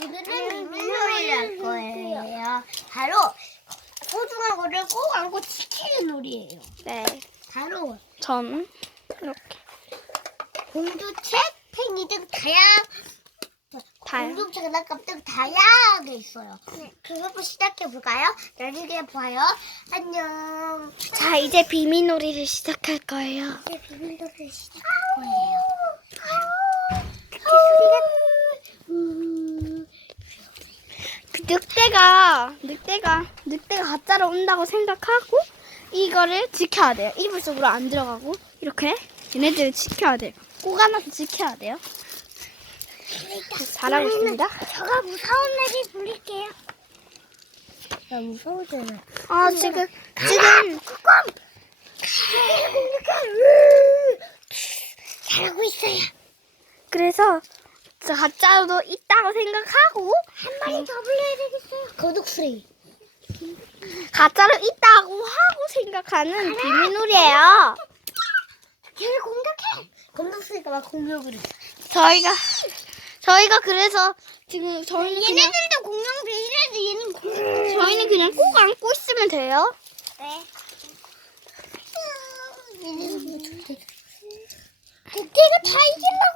지금은 밀놀이를 거예요. 거예요. 바로 소중한 것을 꼭 안고 지키는 놀이에요. 네. 바로 전 이렇게 공주책, 팽이 등 다양 다... 공주책 낙엽 등 다양하게 있어요. 그것부터 시작해볼까요? 나해보아요 안녕. 자, 이제 비밀 놀이를 시작할 거예요. 이제 비밀 놀이를 시작할 거예요. 늑대가 늑대가 늑대가 가짜로 온다고 생각하고 이거를 지켜야 돼요. 이불 속으로 안 들어가고 이렇게 얘네들 지켜야 돼요. 꼬가나씩 지켜야 돼요. 그래, 잘하고 있습니다. 오늘, 오늘 제가 무서운 애기 부릴게요. 나 무서우잖아. 아, 지금 가면. 지금 꿈꿈 잘하고 있어요. 그래서 가짜도 로 있다고 생각하고 한 마리 응. 더불러야 되겠어요. 거북수리. 가짜로 있다고 하고 생각하는 알아. 비밀놀이에요. 얘를 공격해. 검독수리가 공격 막 공격을 해. 저희가 저희가 그래서 지금 저희 얘네들도 공룡 비밀에서 얘는 음. 저희는 그냥 꼭 안고 있으면 돼요. 네. 얘네가다이길라 음.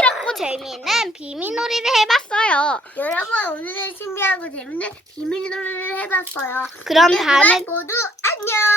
재미있는 비밀놀이를 해봤어요. 여러분 오늘은 신비하고 재밌는 비밀놀이를 해봤어요. 그럼 다음에 모두 안녕.